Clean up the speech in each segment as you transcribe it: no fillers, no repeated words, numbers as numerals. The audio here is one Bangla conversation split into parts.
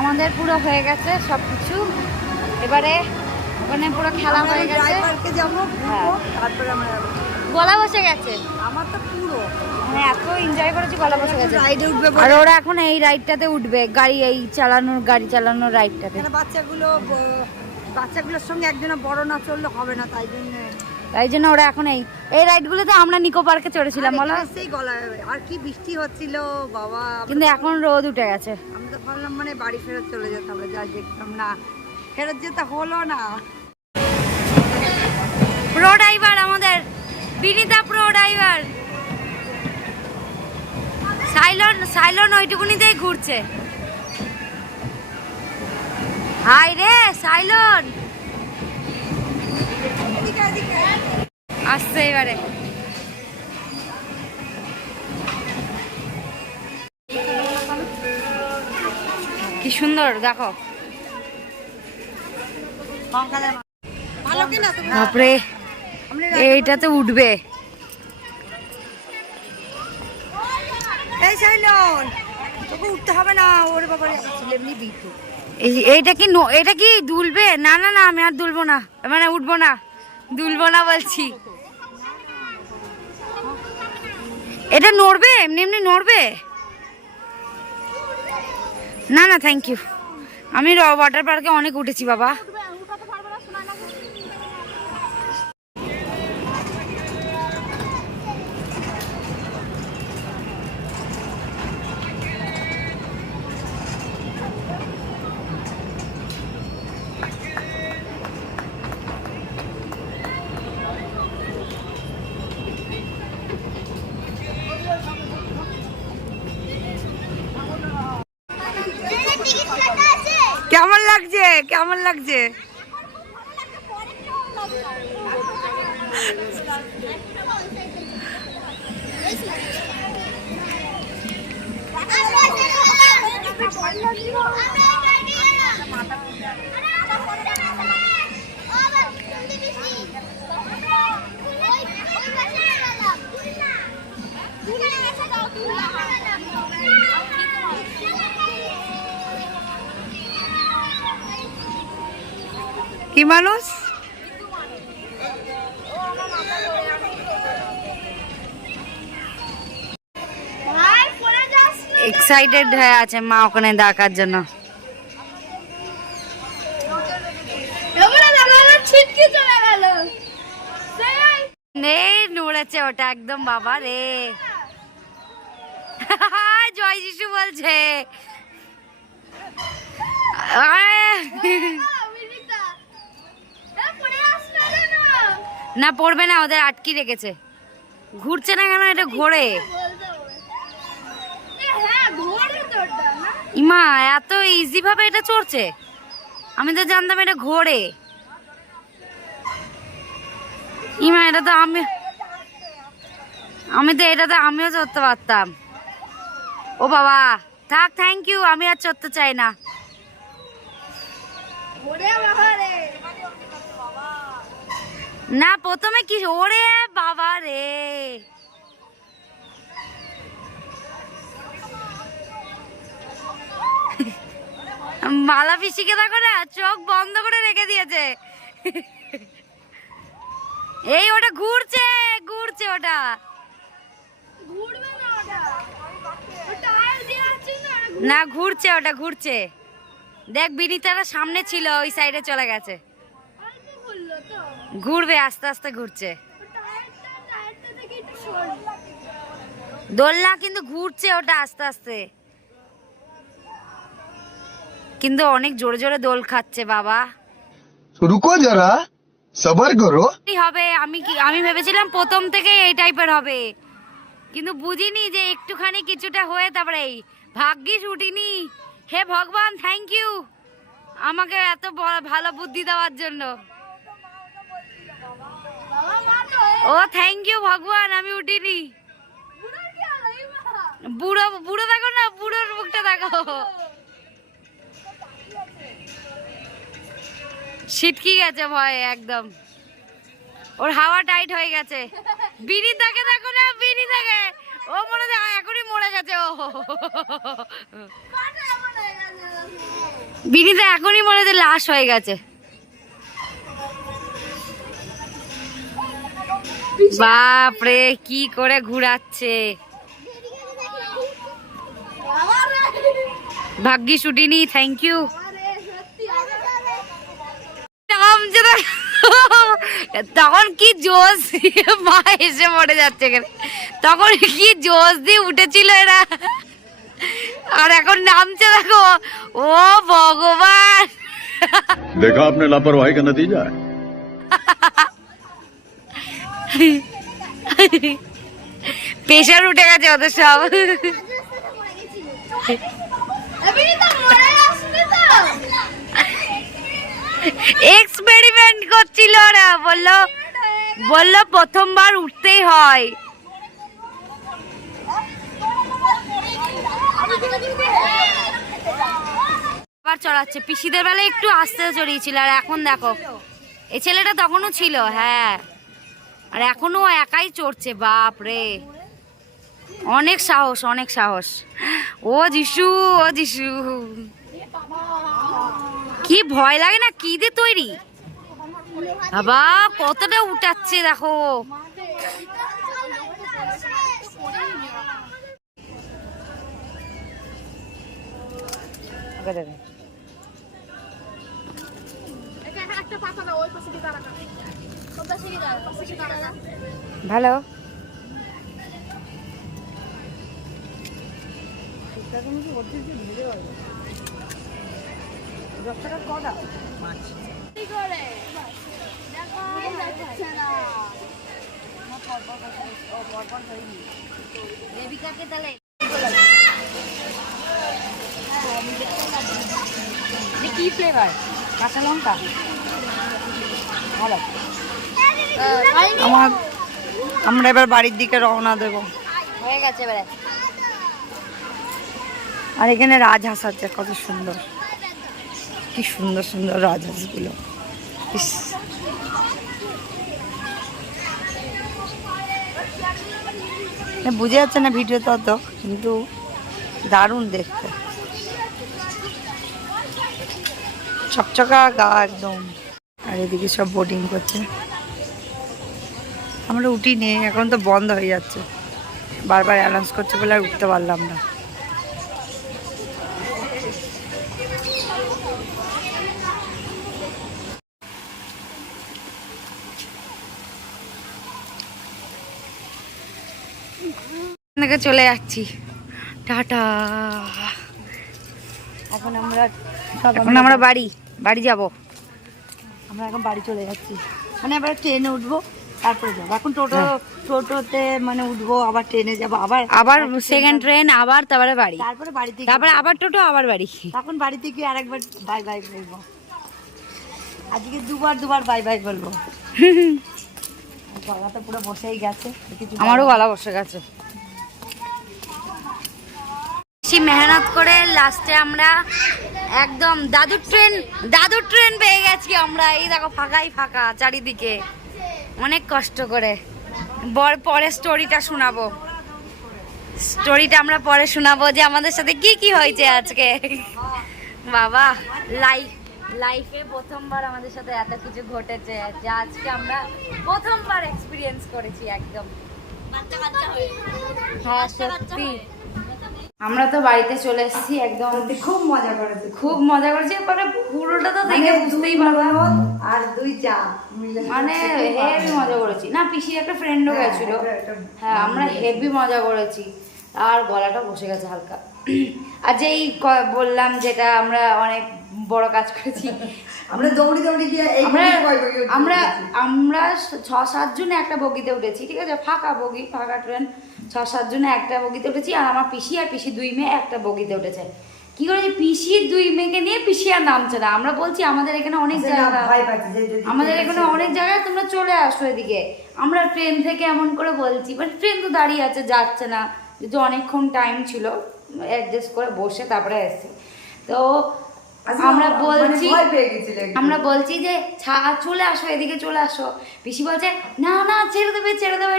আমাদের পুরো হয়ে গেছে সব কিছু। এবারে ওখানে পুরো খেলা হয়ে গেছে। পার্কে যাবো, তারপরে আমরা গলা বসে গেছে আমার তো পুরো মানে এত এনজয় করেছি, গলা বসে গেছে। রাইডে উঠবে আর ওরা এখন এই রাইডটাতে উঠবে, গাড়ি চালানোর রাইডটাতে। বাচ্চাগুলোর সঙ্গে একজনে বড় না চললে হবে না, তাই জন্য ওরা এখন এই রাইডগুলোতে আমরা নিকো পার্কে চড়েছিলাম বলো। সেই গলা আর কি বৃষ্টি হচ্ছিল বাবা, কিন্তু এখন রোদ উঠে গেছে। আমি তো ভাবলাম মানে বাড়ি ফেরত চলে যেতে হবে, যা দেখলাম না ফেরত যেতে হলো না। প্রো ড্রাইভার আমাদের বিনীতা, প্রো ড্রাইভার। সাইলন ওইটুকুনিতেই ঘুরছে। হাই রে সাইলন আসছে এবারে। কি সুন্দর দেখো, বাপরে এইটাতে উঠবে। এই সাইলন তোকে উঠতে হবে না, ওরে বাবারে এমনি বিটু। এটা কি দুলবে? না না না, আমি আর দুলবো না, মানে উঠবো না, দুলবো না বলছি। এটা নড়বে, এমনি এমনি নড়বে? না না থ্যাংক ইউ, আমি ওয়াটার পার্কে অনেক উঠেছি বাবা। কেমন লাগছে, কেমন লাগছে? কি মানুষ এক্সাইটেড হয়ে আছে মা ওখানে দেখার জন্য। নড়েছে ওটা একদম বাবা রে। জয় যিশু বলছে। না পড়বে না, ওদের আটকে রেখেছে। ঘুরছে না কেন? এটা ঘোরে। ইমা এত ইজি ভাবে এটা চড়ছে, আমি তো জানতাম এটা ঘোরে। ইমা এটা তো আমি তো এটাতে আমিও চড়তে পারতাম। ও বাবা থাক, থ্যাংক ইউ, আমি আর চড়তে চাই না। না প্রথমে কি ওরে বাবা রে, মালা পিসিকে দেখো না, চোখ বন্ধ করে রেখে দিয়েছে। এই ওটা ঘুরছে ঘুরছে, ওটা না ঘুরছে, ওটা ঘুরছে। দেখ বিনীতারা সামনে ছিল, ওই সাইডে চলে গেছে। ঘুরবে আস্তে আস্তে ঘুরছে। দোলনা কিন্তু ঘুরছে ওটা আস্তে আস্তে, কিন্তু অনেক জোরে জোরে দোল খাচ্ছে বাবা। রুকো যারা, সবার করো। হবে আমি ভেবেছিলাম প্রথম থেকে এই টাইপের হবে, কিন্তু বুঝিনি যে একটুখানি কিছুটা হয়ে তারপরে এই ভাগ্যিস উঠিনি। হে ভগবান থ্যাংক ইউ আমাকে এত ভালো বুদ্ধি দেওয়ার জন্য। ও থ্যাংক ইউ ভগবান, আমি উঠিনি। বুড়ো বুড়ো দেখো না, বুড়োর মুখটা দেখো, ছিটকি গেছে ভয়ে একদম, ওর হাওয়া টাইট হয়ে গেছে। বিনীতাকে দেখো না, বিনীতাকে ও মনে হয় এখনই মরে গেছে। ও বিনীতা এখনই মনে হচ্ছে লাশ হয়ে গেছে। বাপরে কি করে ঘুরাচ্ছে, ভাগ্যিস উঠিনি, থ্যাংক ইউ। তখন কি জোশ, মা এসে পড়ে যাচ্ছে এখানে, তখন কি জোশ দিয়ে উঠেছিল এরা, আর এখন নামছে দেখো। ও ভগবান, देखा आपने लापरवाही का नतीजा है। প্রেশার উঠে গেছে ওদের সব। এক্সপেরিমেন্ট করছিল ওরা, বললো প্রথমবার উঠতেই হয়। আবার চড়াচ্ছে, পিসিদের বেলায় একটু আস্তে চড়িয়েছিল, আর এখন দেখো এই ছেলেটা তখনও ছিল, হ্যাঁ, আর এখনো একাই চড়ছে। বাপ রে, অনেক সাহস, অনেক সাহস। ও যিশু, ও যিশু, কি ভয় লাগে না, কি দিয়ে তৈরি বাবা, কতটা উঠাচ্ছে দেখো। ভালো কি ফ্লেভার, কাঁচা লঙ্কা, ভালো। আমরা এবার বাড়ির দিকে রওনা দেব। হয়ে গেছে এবারে। আর এখানে রাজহাঁস আছে, কত সুন্দর, কি সুন্দর সুন্দর রাজহাঁসগুলো। ইস, বুঝে যাচ্ছে না ভিডিও তত, কিন্তু দারুণ দেখতে, চকচকা গা একদম। আর এদিকে সব বোটিং করছে, আমরা উঠিনি, এখন তো বন্ধ হয়ে যাচ্ছে, বারবার অ্যানাউন্স করছে বলে আর উঠতে পারলাম না। থেকে চলে যাচ্ছি, টাটা। এখন আমরা বাড়ি যাব। আমরা এখন বাড়ি চলে যাচ্ছি, মানে এবার ট্রেনে উঠবো, তারপরে যাবো। এখন টোটোতে মানে উঠবো, আবার ট্রেনে যাবো, আবার সেকেন্ড ট্রেন, আবার তারপরে বাড়ি, তারপরে বাড়িতে, তারপরে আবার টোটো, আবার বাড়ি। তখন বাড়িতে গিয়ে আরেকবার বাই বাই বলবো। আজকে দুবার বাই বাই বলবো। গলা তো পুরো বসেই গেছে, আমারও গলা বসে গেছে। মেহনত করে লাস্টে আমরা একদম দাদুর ট্রেন পেয়ে গেছি আমরা। এই দেখো ফাঁকাই ফাঁকা চারিদিকে, অনেক কষ্ট করে। পরে স্টোরিটা শোনাবো, আমরা পরে শোনাবো যে আমাদের সাথে কি কি হয়েছে আজকে। বাবা, লাইফে প্রথমবার আমাদের সাথে এত কিছু ঘটেছে, যা আজকে আমরা প্রথমবার এক্সপিরিয়েন্স করেছি একদম। হ্যাঁ সত্যি, আমরা তো বাড়িতে চলে এসেছি একদম। খুব মজা করেছি, পরে পুরোটা তো দেখে বুঝতেই পারবো। আর 2 চা মানে হেভি মজা করেছি। না, পিসির একটা ফ্রেন্ডও গেছিল, হ্যাঁ, আমরা হেভি মজা করেছি। আর গলাটা বসে গেছে হালকা। আর যেই বললাম যেটা আমরা অনেক বড় কাজ করেছি, আমরা দৌড়ি গিয়ে আমরা 6-7 জনে একটা বগিতে উঠেছি, ঠিক আছে, ফাঁকা ট্রেন, 6-7 জনে একটা বগিতে উঠেছি। আর আমার পিসি আর পিসি 2 মেয়ে একটা বগিতে উঠেছে। কি করেছে, পিসির 2 মেয়েকে নিয়ে পিসি আর নামছে না। আমরা বলছি আমাদের এখানে অনেক জায়গা, তোমরা চলে আসো এদিকে। আমরা ট্রেন থেকে এমন করে বলছি, বাট ট্রেন তো দাঁড়িয়ে আছে, যাচ্ছে না, যেহেতু অনেকক্ষণ টাইম ছিল, অ্যাডজাস্ট করে বসে তারপরে এসেছি। তো আমরা বলছি যে চলে আসো, এদিকে চলে আসো। পিসি বলছে না ছেড়ে দেবে,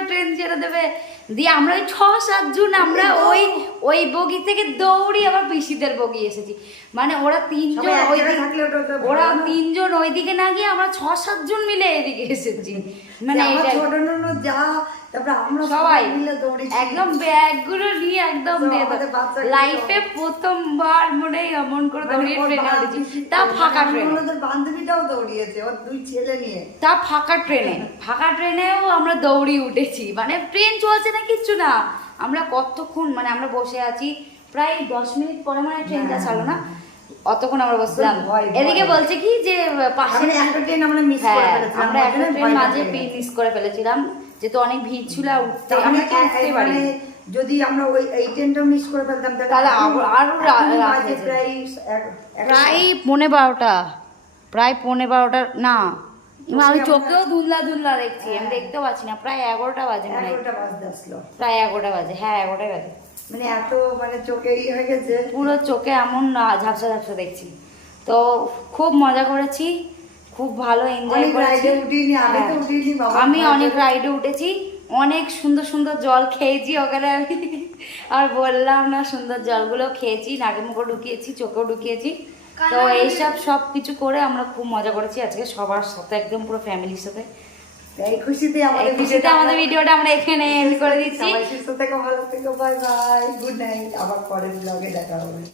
ট্রেন ছেড়ে দেবে। দিয়ে আমরা ওই 6-7 জন আমরা ওই বগি থেকে দৌড়ি আবার পিসিদের বগি এসেছি, মানে ওরা 3 জন সবাই এক ওই জায়গায় থাকলে ওটা তো ওরা ভালো না। 3 জন ওইদিকে না গিয়ে আমরা 6-7 জন মিলে এদিকে এসেছি, মানে আমার এটা ছোট ননদ যা, তারপরে আমরা সবাই মিলে দৌড়েছি। একদম ব্যাগগুলো নিয়ে একদম তো আমাদের বাচ্চাগুলো- লাইফে প্রথমবার মনে হয় এমন করে মানে দৌড়িয়ে ওর ট্রেনে বান্ধবী- উঠেছি, তা ফাঁকা আমার ট্রেনে, ননদের বান্ধবীটাও দৌড়িয়েছে ওর 2 ছেলে নিয়ে। তা ফাঁকা ট্রেনেও আমরা দৌড়ি উঠেছি, মানে ট্রেন চলছে না কিচ্ছু না, আমরা কতক্ষণ মানে আমরা বসে আছি প্রায় 10 মিনিট পরে মানে ট্রেনটা ছাড়লো না, অতক্ষণ আমরা বসলাম। ভয়। এদিকে বলছে কি যে পাশে আমরা একটা ট্রেন আমরা মিস করে হ্যাঁ ফেলেছিলাম, আমরা একটা ওর জন্য ট্রেন ভয় মাঝে লাগে। মিস করে ফেলেছিলাম, যেহেতু অনেক ভিড় ছিল আর উঠতে তার আমরা মানে তো উঠতে পারি মানে যদি আমরা এই ট্রেনটা মিস করে ফেলতাম তাহলে আরো রাত এখন হয়ে বাজে যেত। প্রায় প্রায় 12:15, প্রায় 12:15 না, আমি আমরা- চোখেও ধুন্দলা দেখছি, আমি দেখতেও পাচ্ছি না, প্রায় 11টা বাজে মনে হয়, 11টা বাজতে আসলো। প্রায় 11টা বাজে, হ্যাঁ 11টাই বাজে, মানে এত মানে চোখে হয়ে গেছে। পুরো চোখে এমন ঝাপসা ঝাপসা দেখছি। তো খুব মজা করেছি, খুব ভালো এনজয় অনেক করেছি। রাইডে উঠিনি, আমি তো হ্যাঁ, উঠিনি বাবা। আমি অনেক রাইডে উঠেছি, অনেক সুন্দর সুন্দর জল খেয়েছি ওখানে আমি আর বললাম না, সুন্দর জলগুলো খেয়েছি, নাকে মুখে ঢুকিয়েছি, চোখেও ঢুকিয়েছি। তো এইসব সব কিছু করে আমরা খুব মজা করেছি আজকে সবার সাথে, একদম পুরো ফ্যামিলির সাথে। এই খুশিতে এই আমাদের খুশিতে আমাদের ভিডিওটা আমরা এখানে এন্ড করে দিচ্ছি। সবাই সুস্থ থেকো, ভালো থেকো, বাই বাই, গুড নাইট। আবার পরের ব্লগে দেখা হবে।